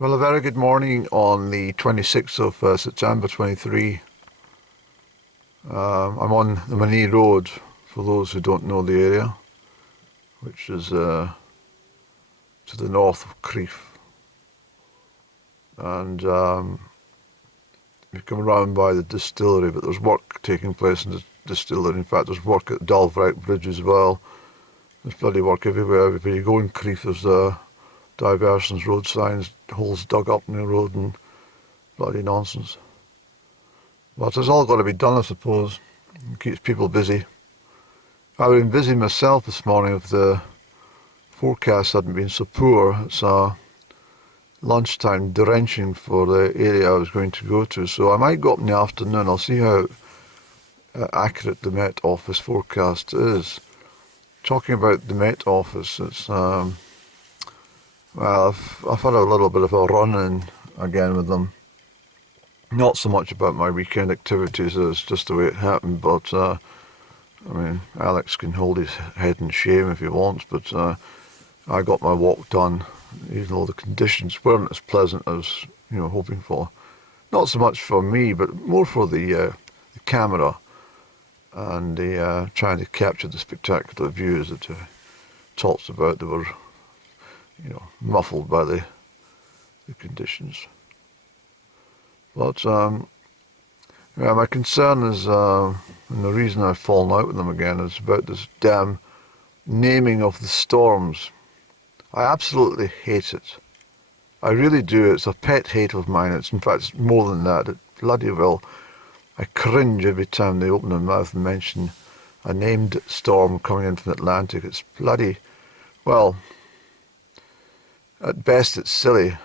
Well, a very good morning on the 26th of September 23. I'm on the Manee Road, for those who don't know the area, which is to the north of Crieff. And you come around by the distillery, but there's work taking place in the distillery. In fact, there's work at Dalvright Bridge as well. There's bloody work everywhere. Everywhere you go in Crieff, there's diversions, road signs, holes dug up in the road and bloody nonsense. But it's all got to be done, I suppose. It keeps people busy. I've been busy myself this morning if the forecast hadn't been so poor. It's lunchtime drenching for the area I was going to go to, so I might go up in the afternoon. I'll see how accurate the Met Office forecast is. Talking about the Met Office, it's well, I've had a little bit of a run-in again with them. Not so much about my weekend activities, it's just the way it happened, but I mean, Alex can hold his head in shame if he wants, but I got my walk done, even though the conditions weren't as pleasant as, hoping for. Not so much for me, but more for the camera and the trying to capture the spectacular views that talks about. They were, muffled by the conditions. But my concern is, and the reason I've fallen out with them again, is about this damn naming of the storms. I absolutely hate it. I really do. It's a pet hate of mine. In fact, it's more than that. It bloody well. I cringe every time they open their mouth and mention a named storm coming in from the Atlantic. It's bloody, well, at best it's silly,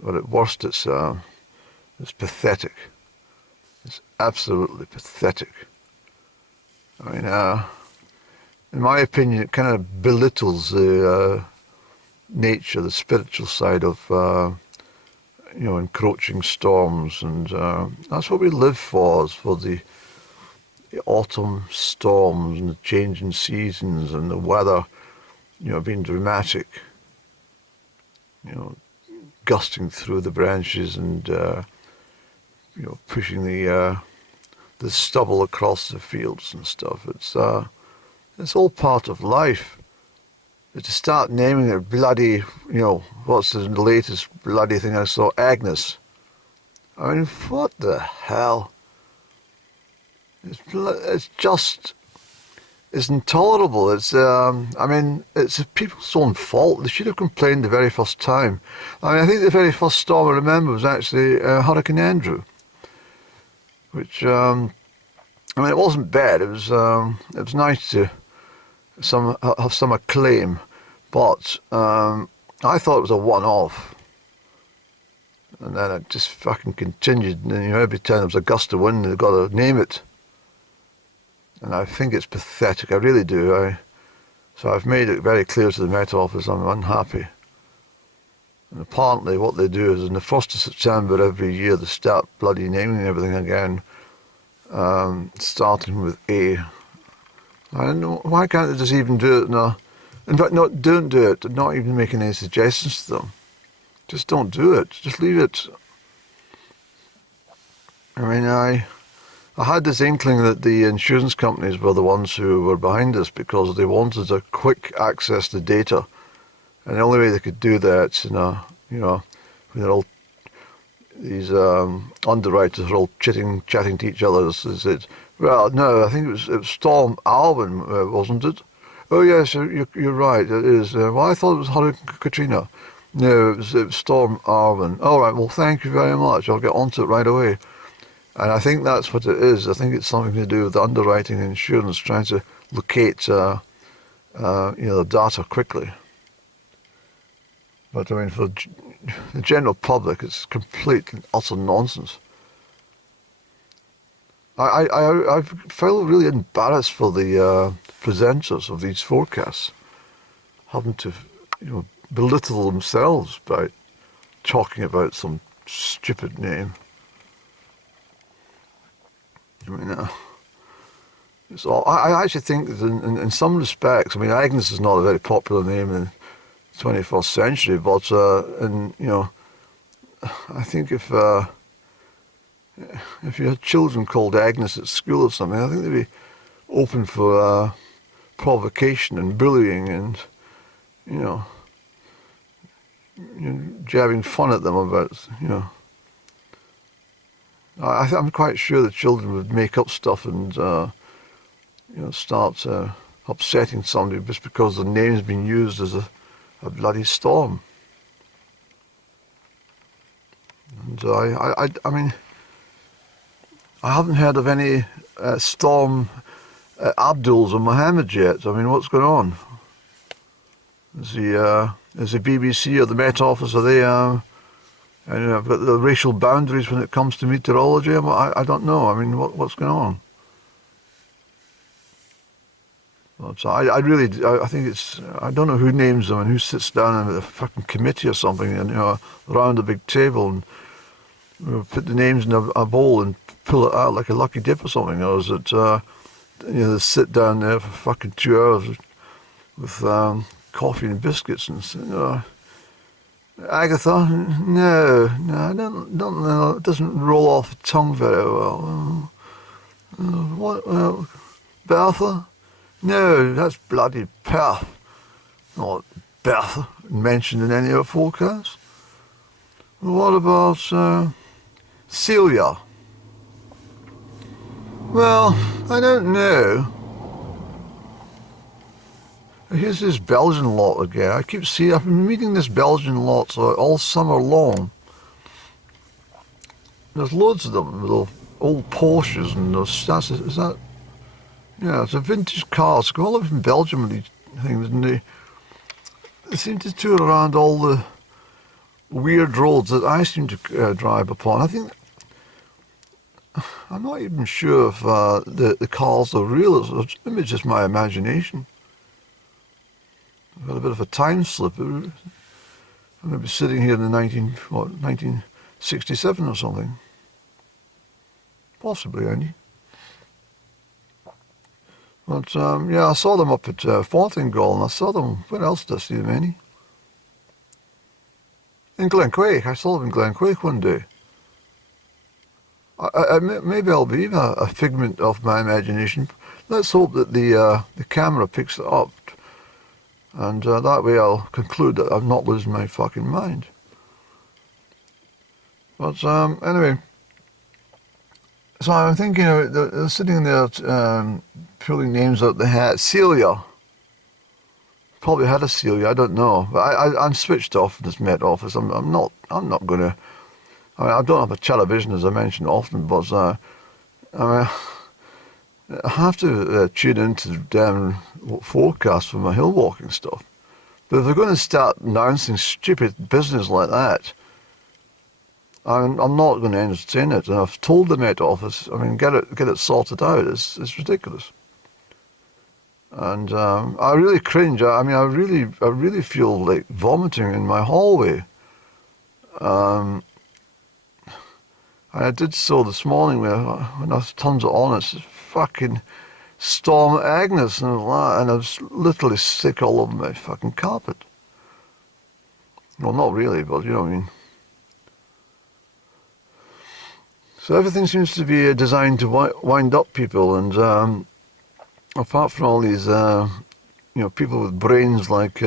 but at worst it's pathetic. It's absolutely pathetic. I mean, in my opinion, it kind of belittles the nature, the spiritual side of, encroaching storms, and that's what we live for, is for the autumn storms and the changing seasons and the weather, being dramatic, gusting through the branches and pushing the stubble across the fields and stuff. It's all part of life. But to start naming it bloody, what's the latest bloody thing I saw? Agnes. I mean, what the hell? It's just, it's intolerable. It's people's own fault. They should have complained the very first time. I mean, I think the very first storm I remember was actually Hurricane Andrew, which, it wasn't bad. It was nice to have some acclaim, but I thought it was a one-off. And then it just fucking continued, and every time there was a gust of wind, they've got to name it. And I think it's pathetic, I really do. So I've made it very clear to the Met Office I'm unhappy. And apparently what they do is on the 1st of September every year they start bloody naming everything again, starting with A. I don't know, why can't they just even do it now? In fact, don't do it, not even making any suggestions to them. Just don't do it, just leave it. I mean, I had this inkling that the insurance companies were the ones who were behind this because they wanted a quick access to data. And the only way they could do that, when they're all, these underwriters are all chatting to each other, is that, well, no, I think it was Storm Alvin, wasn't it? Oh yes, you're right, it is. Well, I thought it was Hurricane Katrina. No, it was Storm Alvin. All right, well, thank you very much. I'll get onto it right away. And I think that's what it is. I think it's something to do with the underwriting and insurance, trying to locate, the data quickly. But I mean, for the general public, it's complete and utter nonsense. I feel really embarrassed for the presenters of these forecasts, having to, belittle themselves by talking about some stupid name. I mean, it's all, I actually think that in some respects, I mean, Agnes is not a very popular name in the 21st century, but I think if you had children called Agnes at school or something, I think they'd be open for provocation and bullying and, you know, jabbing fun at them about, you know. I'm quite sure the children would make up stuff and, you know, start upsetting somebody just because the name's been used as a bloody storm. And I mean, I haven't heard of any storm Abduls or Mohammed yet. I mean, what's going on? Is the BBC or the Met Office, are they, I've got the racial boundaries when it comes to meteorology? I don't know. I mean, what's going on? But I think it's, I don't know who names them and who sits down in a fucking committee or something, and, you know, around a big table and, you know, put the names in a bowl and pull it out like a lucky dip or something, or is it, you know, they sit down there for fucking 2 hours with coffee and biscuits and, you know, Agatha, no, I don't know, it doesn't roll off the tongue very well. Bertha? No, that's bloody Perth. Not Bertha mentioned in any of the forecasts. What about Celia? Well, I don't know. Here's this Belgian lot again. I've been meeting this Belgian lot all summer long. There's loads of them, little old Porsches and is that? Yeah, it's a vintage car. It's all over in Belgium with these things, and they seem to tour around all the weird roads that I seem to drive upon. I think, I'm not even sure if the cars are real. Maybe it's just my imagination. I've had a bit of a time slip. I'm going to be sitting here in the 1967 or something. Possibly, Andy. But, yeah, I saw them up at Fortingall, and I saw them, where else did I see them, Annie? In Glenquake. I saw them in Glenquake one day. Maybe I'll be a figment of my imagination. Let's hope that the camera picks it up, and that way I'll conclude that I'm not losing my fucking mind. But, anyway, so I'm thinking, they're sitting there pulling names out the hat. Celia. Probably had a Celia, I don't know. But I'm switched off in this Met Office. I'm not going to... I mean, I don't have a television, as I mentioned often, but I mean, I have to tune into the damn forecast for my hill walking stuff. But if they're going to start announcing stupid business like that, I'm not going to entertain it. And I've told the Met Office, I mean, get it sorted out. It's ridiculous. And I really cringe. I mean, I really feel like vomiting in my hallway. I did so this morning when I turned it on. It's fucking Storm Agnes, and I was literally sick all over my fucking carpet. Well, not really, but you know what I mean. So everything seems to be designed to wind up people, and apart from all these, people with brains like,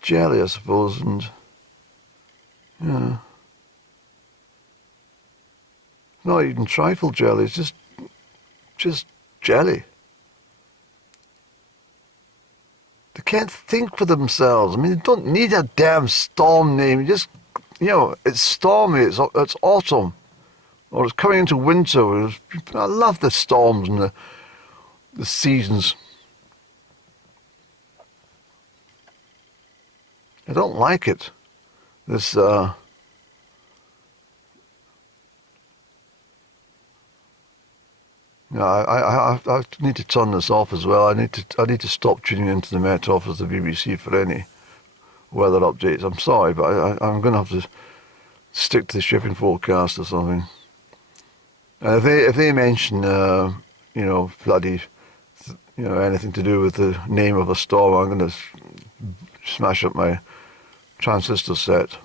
jelly, I suppose, and not even trifle jelly. It's just jelly. They can't think for themselves. I mean, they don't need a damn storm name. Just, it's stormy. It's autumn, or it's coming into winter. I love the storms and the seasons. I don't like it. This I need to turn this off as well. I need to stop tuning into the Met Office, the BBC, for any weather updates. I'm sorry, but I'm going to have to stick to the shipping forecast or something. And if they mention bloody anything to do with the name of a storm, I'm going to smash up my transistor set.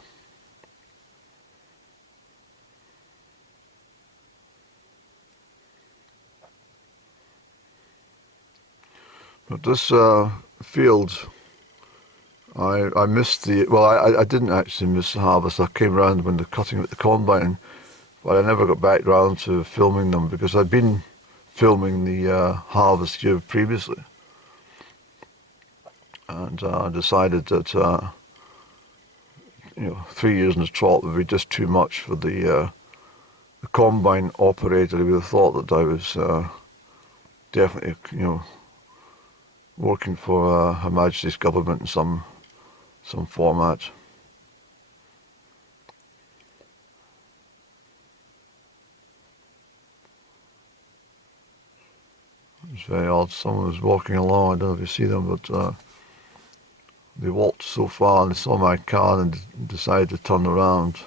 But this field, I missed the, well, I didn't actually miss the harvest. I came round when they're cutting at the combine, but I never got back round to filming them because I'd been filming the harvest year previously. And I decided that, 3 years in the trot would be just too much for the combine operator. He would have thought that I was definitely, working for Her Majesty's government in some format. It's very odd. Someone was walking along. I don't know if you see them, but they walked so far and they saw my car and decided to turn around.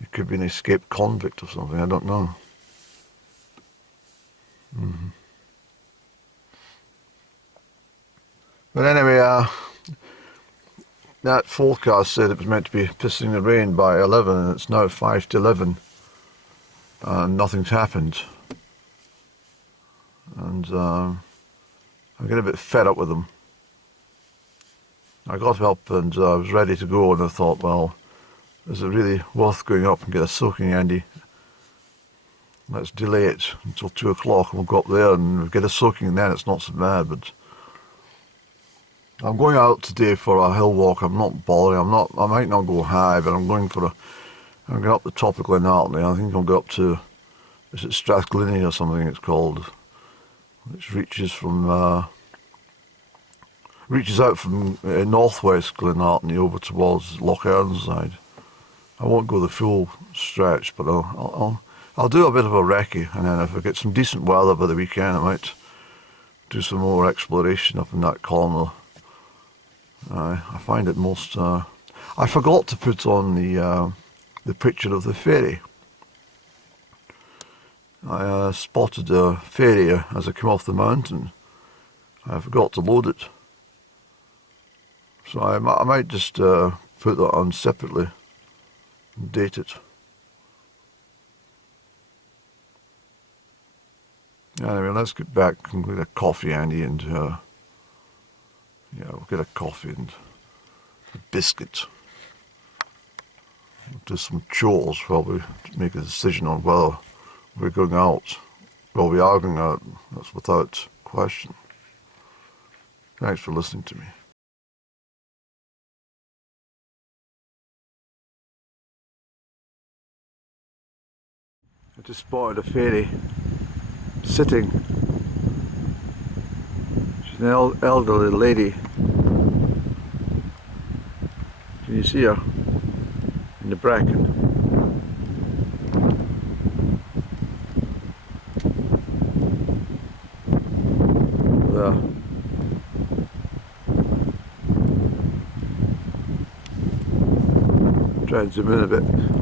It could be an escaped convict or something. I don't know. Mm-hmm. But anyway, that forecast said it was meant to be pissing the rain by 11, and it's now 5 to 11, and nothing's happened. And I'm getting a bit fed up with them. I got up and I was ready to go, and I thought, well, is it really worth going up and get a soaking, Andy? Let's delay it until 2 o'clock, and we'll go up there and we'll get a soaking, and then it's not so bad. But I'm going out today for a hill walk. I'm not bothering. I might not go high, but I'm going up the top of Glenartney. I think I'll go up to, is it Strathglyny or something it's called, which reaches out from northwest Glenartney over towards Loch Earnside. I won't go the full stretch, but I'll do a bit of a recce, and then if I get some decent weather by the weekend, I might do some more exploration up in that corner. I find it most. I forgot to put on the picture of the ferry. I spotted a ferry as I came off the mountain. I forgot to load it, so I might just put that on separately and date it. Anyway, let's get back and get a coffee, Andy, and we'll get a coffee and a biscuit. We'll do some chores while we make a decision on whether we're going out. Well, we are going out, that's without question. Thanks for listening to me. I just spotted a ferry sitting. She's an elderly lady. Can you see her? In the bracken. There. Try and zoom in a bit.